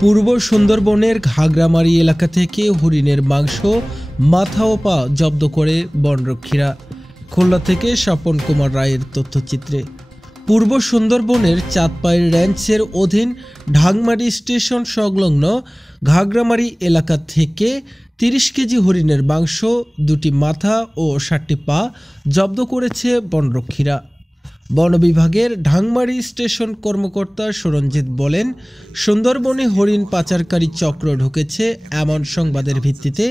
পূর্ব সুন্দরবনের ঘাগরামারি এলাকা থেকে হরিণের মাংস, মাথা ও পা জব্দ করে বনরক্ষীরা। খুলনা থেকে স্বপন কুমার রায়ের তথ্যচিত্রে। পূর্ব সুন্দরবনের চাঁদপাই রেঞ্জের অধীন ঢাংমারি স্টেশন সংলগ্ন ঘাগরামারি এলাকা থেকে 30 কেজি হরিণের মাংস, 2টি মাথা ও 7টি পা জব্দ করেছে বনরক্ষীরা। বন বিভাগের ঢাংমারি স্টেশন কর্মকর্তা সুরঞ্জিত বলেন, সুন্দরবনে হরিণ পাচারকারী চক্র ঢুকেছে এমন সংবাদের ভিত্তিতে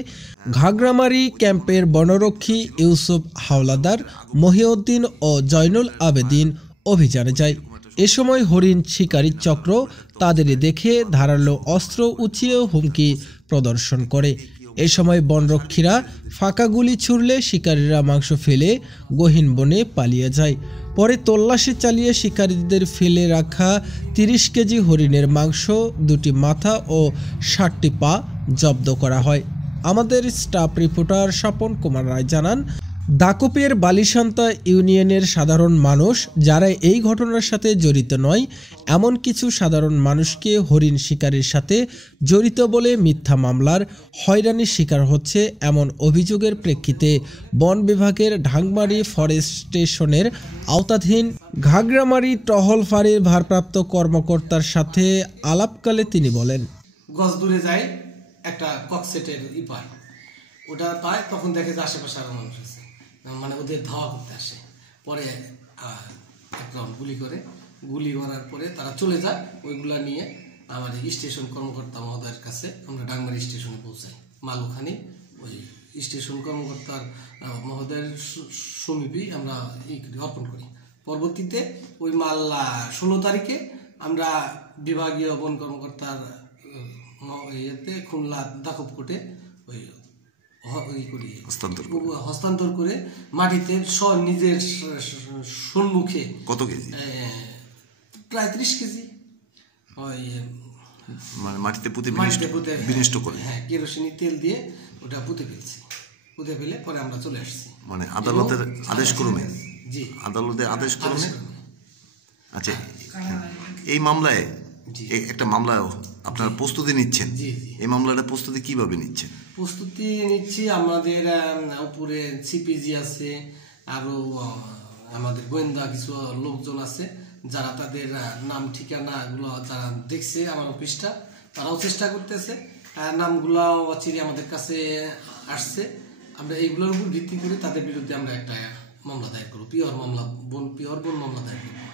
ঘাগরামারি ক্যাম্পের বনরক্ষী ইউসুফ হাওলাদার, মহিউদ্দিন ও জয়নুল আবেদিন অভিযানে যায়। এ সময় হরিণ শিকারী চক্র তাদেরই দেখে ধারালো অস্ত্র উঁচিয়ে হুমকি প্রদর্শন করে। এ সময় বনরক্ষীরা ফাঁকা গুলি ছুড়লে শিকারীরা মাংস ফেলে গহীন বনে পালিয়ে যায়। পরে তল্লাশি চালিয়ে শিকারীদের ফেলে রাখা 30 কেজি হরিণের মাংস, 2টি মাথা ও 7টি পা জব্দ করা হয়। আমাদের স্টাফ রিপোর্টার স্বপন কুমার রায় জানান, দাকপের বালিশান্তা ইউনিয়নের সাধারণ মানুষ যারা এই ঘটনার সাথে জড়িত নয়, এমন কিছু সাধারণ মানুষকে হরিণ শিকারের সাথে জড়িত বলে মিথ্যা মামলার হয়রানির শিকার হচ্ছে এমন অভিযোগের প্রেক্ষিতে বন বিভাগের ঢাংমারি ফরেস্ট স্টেশনের আওতাধীন ঘাগরামারি টহল ফাঁড়ির ভারপ্রাপ্ত কর্মকর্তার সাথে আলাপকালে তিনি বলেন, গজ দূরে যায় একটা ককসেটের পায়, ওটা পায়, তখন দেখে যে আশেপাশে আরো মানুষ আছে, মানে ওদের ধাওয়া করতে আসে। পরে এক রাউন্ড গুলি করার পরে তারা চলে যায়। ওইগুলা নিয়ে আমাদের স্টেশন কর্মকর্তা মহোদয়ের কাছে আমরা ডাংমারি স্টেশনে পৌঁছাই। মাল ওখানে ওই স্টেশন কর্মকর্তার মহোদয়ের সমীপেই আমরা অর্পণ করি। পরবর্তীতে ওই মাল 16 তারিখে আমরা বিভাগীয় বন কর্মকর্তার ইয়েতে খুলনা দাকপ কোর্টে ওই হস্তান্তর করে মাটিতে নিজের সম্মুখে। কত কেজি? প্রায় 30 কেজি ওই মাটিতে পুঁতে বিনষ্ট করে, হ্যাঁ, কেরোসিনি তেল দিয়ে ওটা পুঁতে ফেলে পরে আমরা চলে আসছি। মানে আদালতের আদেশ ক্রমে? জি, আদালতের আদেশ ক্রমে। আচ্ছা, এই মামলায় একটা মামলা আপনারা প্রস্তুতি নিচ্ছেন, এই মামলাটা প্রস্তুতি কিভাবে নিচ্ছেন? প্রস্তুতি নিচ্ছি, আমাদের উপরে সিপিজি আছে, আরো আমাদের গোয়েন্দা কিছু লোকজন আছে যারা তাদের নাম ঠিকানা এগুলো যারা দেখছে আমার অফিসটা, তারাও চেষ্টা করতেছে। নামগুলো অচিরে আমাদের কাছে আসছে। আমরা এইগুলোর উপর ভিত্তি করে তাদের বিরুদ্ধে আমরা একটা মামলা দায়ের করবো, পিওর বন মামলা দায়ের করবো।